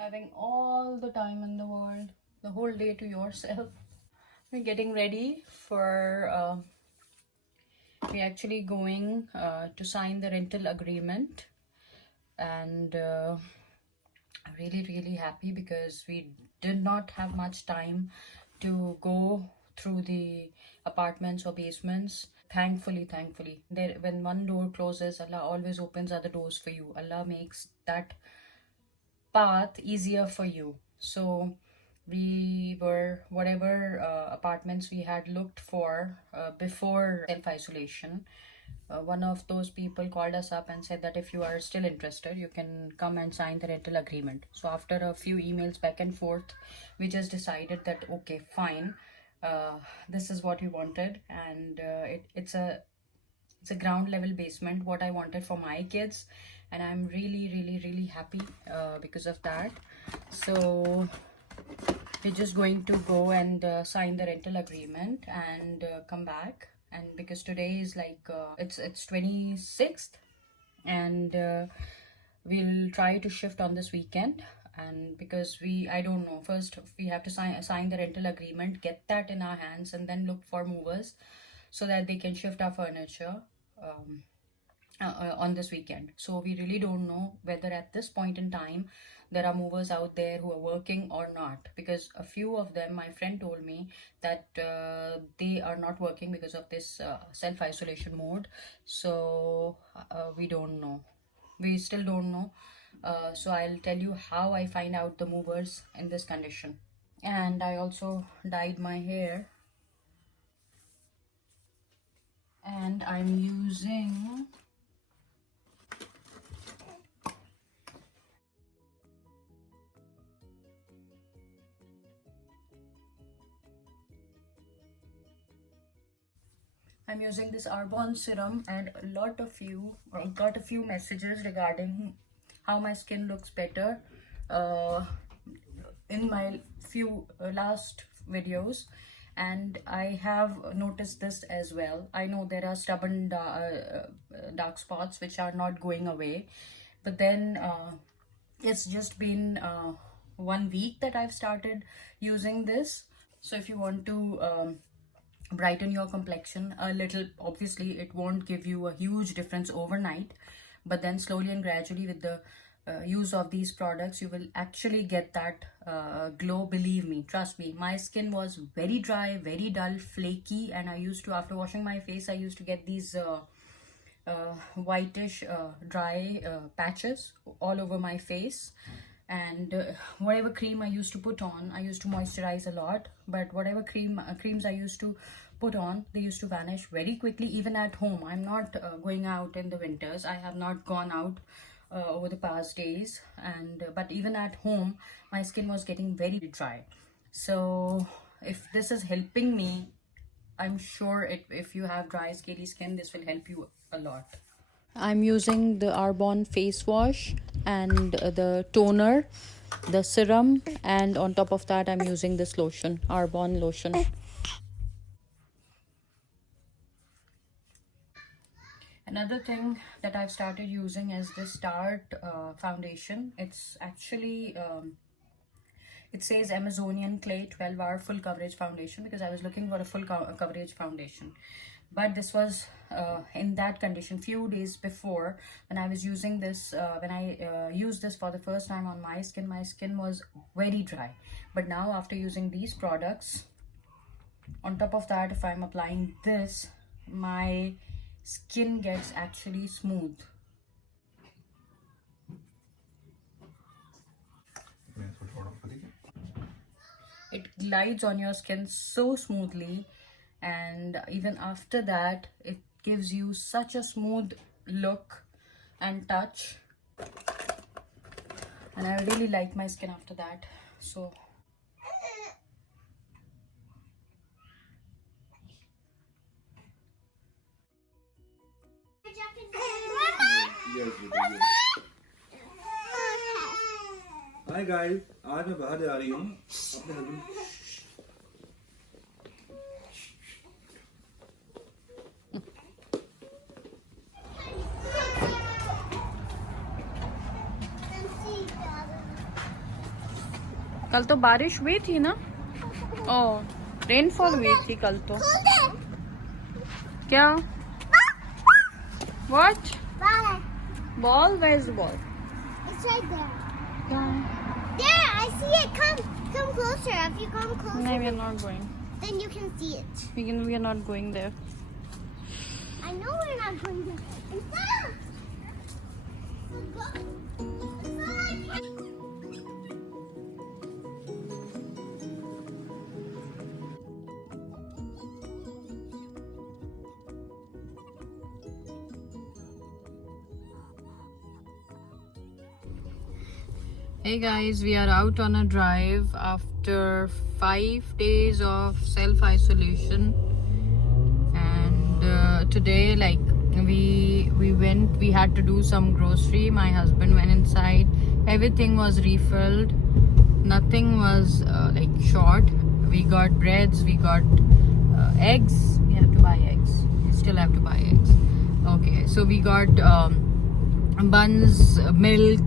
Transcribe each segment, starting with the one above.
having all the time in the world, the whole day to yourself. We're getting ready for we're actually going to sign the rental agreement, and I'm really happy because we did not have much time to go through the apartments or basements. Thankfully, there, when one door closes, Allah always opens other doors for you. Allah makes that path easier for you. So we were, whatever apartments we had looked for before self-isolation, one of those people called us up and said that if you are still interested, you can come and sign the rental agreement. So after a few emails back and forth, we just decided that okay, fine, this is what we wanted. And it's a ground level basement, what I wanted for my kids, and I'm really happy because of that. So we're just going to go and sign the rental agreement and come back. And because today is like it's 26th, and we'll try to shift on this weekend. And because I don't know, first we have to sign the rental agreement, get that in our hands, and then look for movers so that they can shift our furniture on this weekend. So we really don't know whether at this point in time there are movers out there who are working or not, because a few of them, my friend told me that they are not working because of this self-isolation mode. So we don't know, we still don't know. So I'll tell you how I find out the movers in this condition. And I also dyed my hair, and I'm using this Arbonne serum. And a lot of you got a few messages regarding how my skin looks better in my few last videos, and I have noticed this as well. I know there are stubborn dark spots which are not going away, but then it's just been 1 week that I've started using this. So if you want to brighten your complexion a little, obviously it won't give you a huge difference overnight, but then slowly and gradually with the use of these products, you will actually get that glow. Believe me, trust me, my skin was very dry, very dull, flaky, and I used to, after washing my face, I used to get these whitish dry patches all over my face. And whatever cream I used to put on, I used to moisturize a lot, but whatever creams I used to put on, they used to vanish very quickly. Even at home, I'm not going out in the winters, I have not gone out over the past days, and but even at home my skin was getting very dry. So if this is helping me, I'm sure if you have dry scaly skin, this will help you a lot. I'm using the Arbonne face wash and the toner, the serum, and on top of that I'm using this lotion, Arbonne lotion. Another thing that I've started using is this Start foundation. It's actually it says Amazonian Clay 12-hour full coverage foundation, because I was looking for a full coverage foundation, but this was in that condition. Few days before, when I was using this, when I used this for the first time on my skin was very dry. But now after using these products, on top of that, if I'm applying this, my skin gets actually smooth. It glides on your skin so smoothly, and even after that it gives you such a smooth look and touch, and I really like my skin after that. So hi guys, आज मैं बाहर जा रही हूँ अपने husband. कल तो बारिश हुई थी ना? ओह, रेनफॉल हुई थी कल तो। क्या? What? Ball? Where is the ball? It's right there. Yeah. There, I see it. Come closer. If you come closer, No, we are not going. then you can see it. We are not going there. I know we're not going there. Instead, let's go. Hey guys, we are out on a drive after 5 days of self-isolation, and today, like, we had to do some grocery. My husband went inside, everything was refilled, nothing was like short. We got breads, we got eggs. We have to buy eggs, we still have to buy eggs. Okay, so we got buns, milk,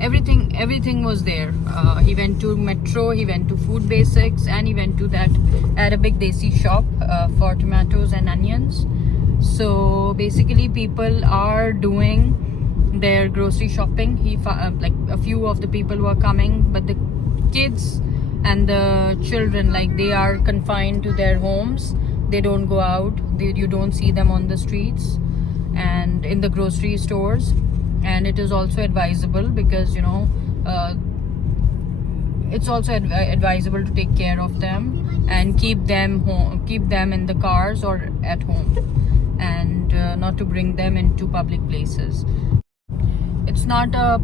everything was there. He went to Metro, he went to Food Basics, and he went to that Arabic Desi shop for tomatoes and onions. So basically people are doing their grocery shopping. He like a few of the people were coming, but the kids and the children, like, they are confined to their homes. They don't go out, you don't see them on the streets and in the grocery stores. And it is also advisable because, you know, it's also advisable to take care of them and keep them in the cars or at home, and not to bring them into public places. It's not a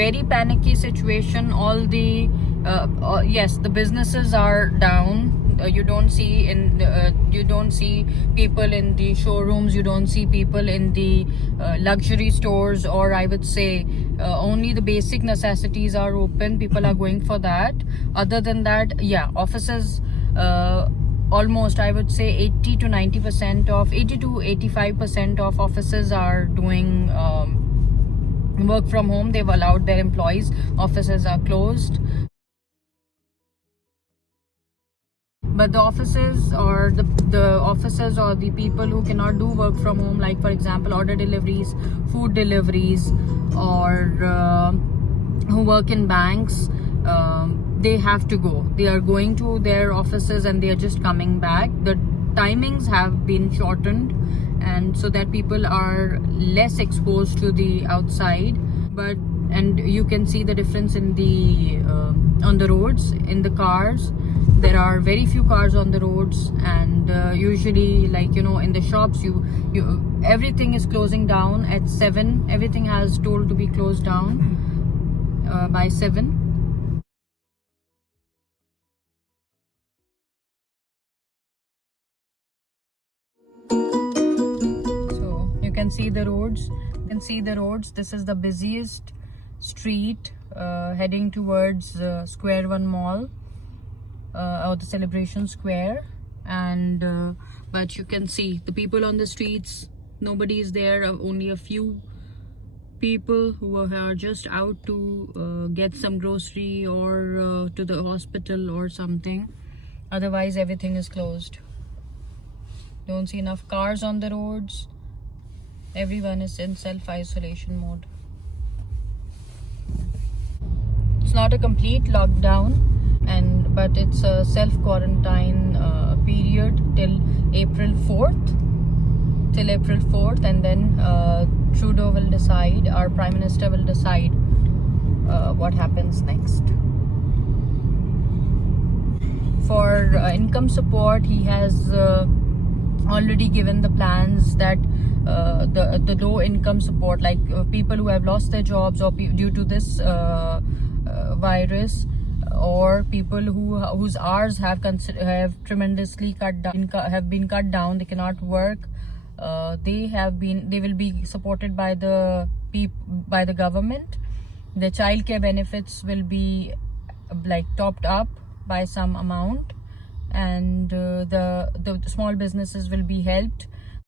very panicky situation. All the yes, the businesses are down. You don't see people in the showrooms, you don't see people in the luxury stores, or I would say only the basic necessities are open. People are going for that. Other than that, yeah, offices, almost I would say 80 to 85% of offices are doing work from home. They've allowed their employees. Offices are closed. But the offices or the people who cannot do work from home, like for example order deliveries, food deliveries, or who work in banks, they have to go. They are going to their offices and they are just coming back. The timings have been shortened, and so that people are less exposed to the outside. And you can see the difference in the on the roads, in the cars. There are very few cars on the roads, and usually, like, you know, in the shops, everything is closing down at 7. Everything has told to be closed down by 7. So you can see the roads. This is the busiest street heading towards Square One Mall, or the Celebration Square, and but you can see the people on the streets. Nobody is there. Only a few people who are just out to get some grocery or to the hospital or something. Otherwise everything is closed. Don't see enough cars on the roads. Everyone is in self-isolation mode. It's not a complete lockdown, but it's a self-quarantine period till April 4th, and then Trudeau will decide, our Prime Minister will decide what happens next. For income support, he has already given the plans that the low income support, like people who have lost their jobs or due to this virus, or people whose hours have tremendously been cut down, they cannot work, they will be supported by the government. The childcare benefits will be like topped up by some amount, and the small businesses will be helped.